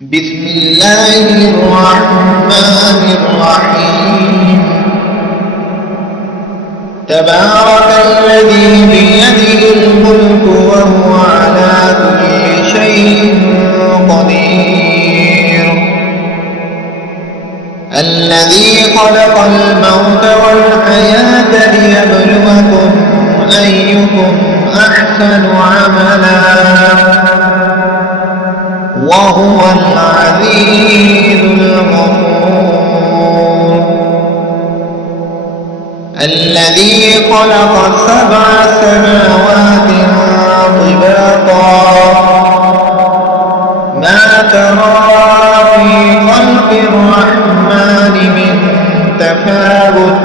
بسم الله الرحمن الرحيم. تبارك الذي بيده الملك وهو على كل شيء قدير. الذي خلق الموت والحياة ليبلوكم أيكم أحسن عملا وهو العزيز الغفور. الذي خلق 7 سماوات طباقا ما ترى في خلق الرحمن من تفاوت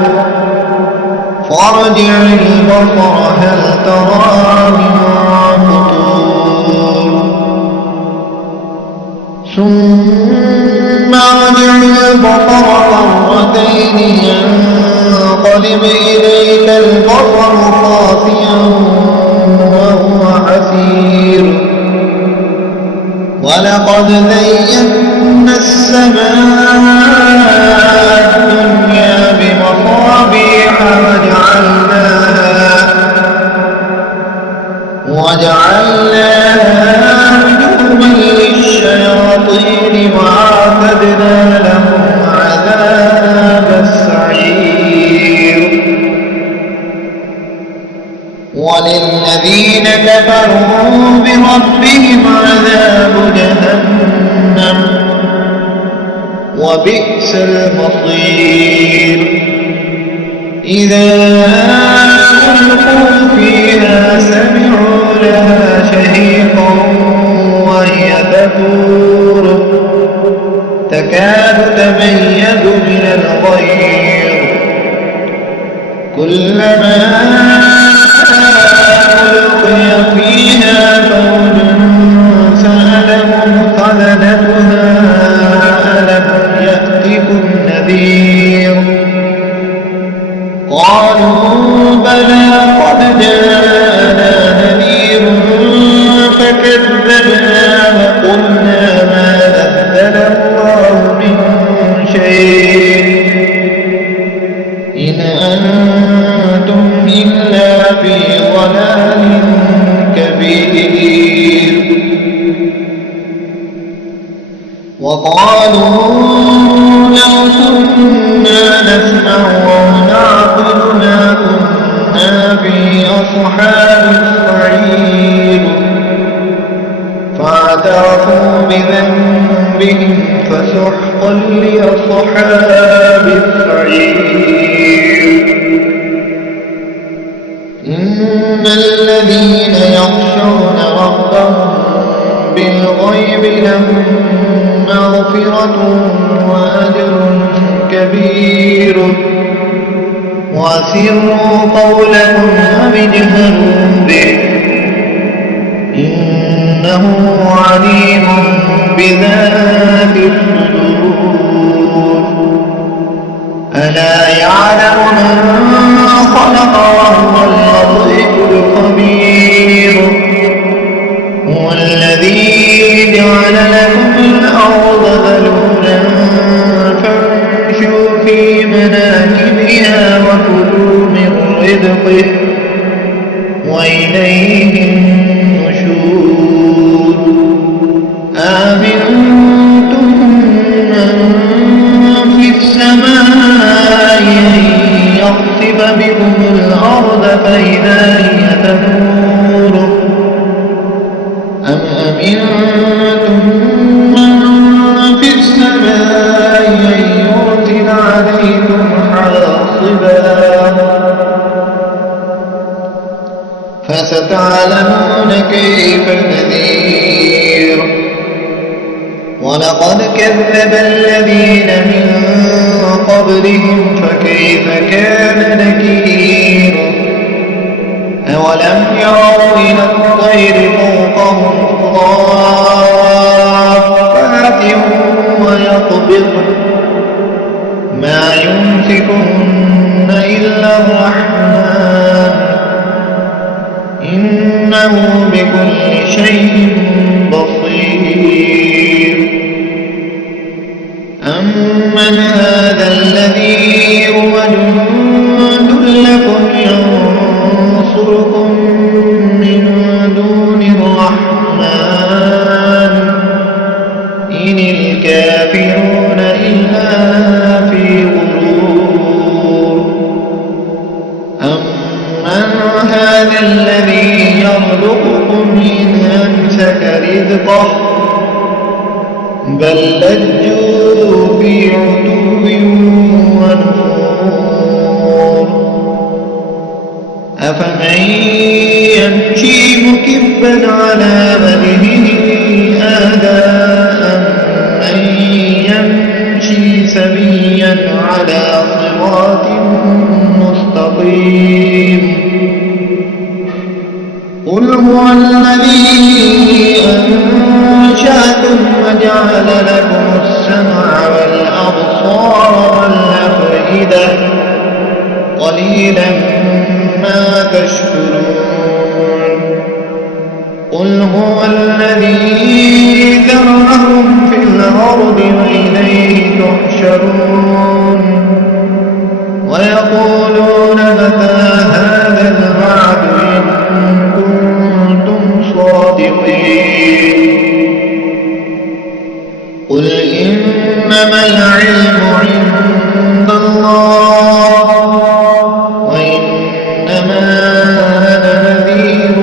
فارجع البصر هل ترى من فطور ثم ارجع البصر مرتين ينقلب إليك البصر خاسئا وهو حسير. ولقد زينا السماء الدنيا بمصابيح وجعلناها رجوما للشياطين وأعتدنا لهم عذاب السعير. وللذين كفروا بربهم عذاب جهنم وبئس المصير. إذا ألقوا فيها سمعوا لها شهيقا وهي تفور تكاد تميز من الغيظ كلما ألقي فيها فوج سألهم خزنتها ألم يأتكم نذير قالوا بلى قد جاءنا نذير فكذبنا وقلنا ما نزل الله من شيء إن أنتم إلا في ضلال كبير. وقالوا لو كنا نسمع ونعقل ما كنا في أصحاب السعير فاعترفوا بذنبهم فسحقا لأصحاب السعير. إن الذين يخشون ربهم بالغيب لهم مغفرة وأجر كبير. وأسروا قولكم أو اجهروا به إنه عليم بذات الصدور. ألا يعلم من خلق وهو اللطيف الخبير. هو الذي جعل لكم الأرض ذلولا فامشوا في مناكبها وكلوا من رزقه وإليه النشور. آمنتم من في السماء أن يخسف بكم الأرض فإذا هي تمور أم أمنتم من في السماء أن يرسل عليكم حاصبا فستعلمون كيف نذير. ولقد كذب الذين من قبلهم فكيف كان نكير. أولم يروا إلى الطير فوقهم صافات ويقبضن ما يمسكهن إلا الرحمن إنه بكل شيء بصير. رزقه بل لجوا في عتو ونفور أفمن يمشي مكبا على وجهه أهدى أمن يمشي سويا على صراط مستقيم قل هو الذي أنشأكم وجعل لكم السمع والأبصار والأفئدة قليلا ما تشكرون قل هو الذي ذرأكم في الأرض وإليه تحشرون ويقولون متى هذا الوعد إن كنتم صادقين قل إنما العلم عند الله وإنما أنا نذير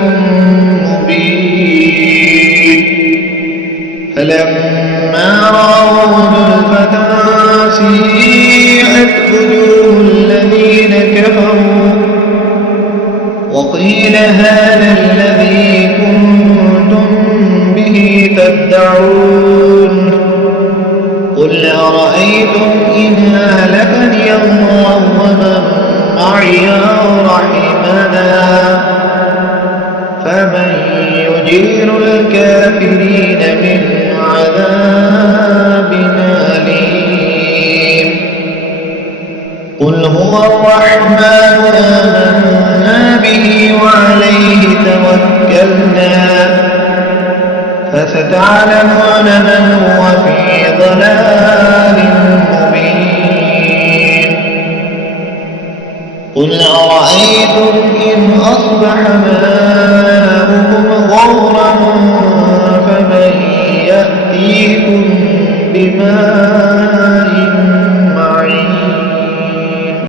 مبين فلما رأوا زلفة سيئت وجوه الذين كفروا وقيل هذا الذي كنتم به تدعون قل أرأيتم إن أهلكني الله ومن معي رحمنا فمن يجير الكافرين من عذاب أليم قل هو الرحمن آمنا به وعليه توكلنا فستعلمون من هو في ضلال مبين قل أرأيتم إن أصبح ماؤكم غورا فمن يأتيكم بماء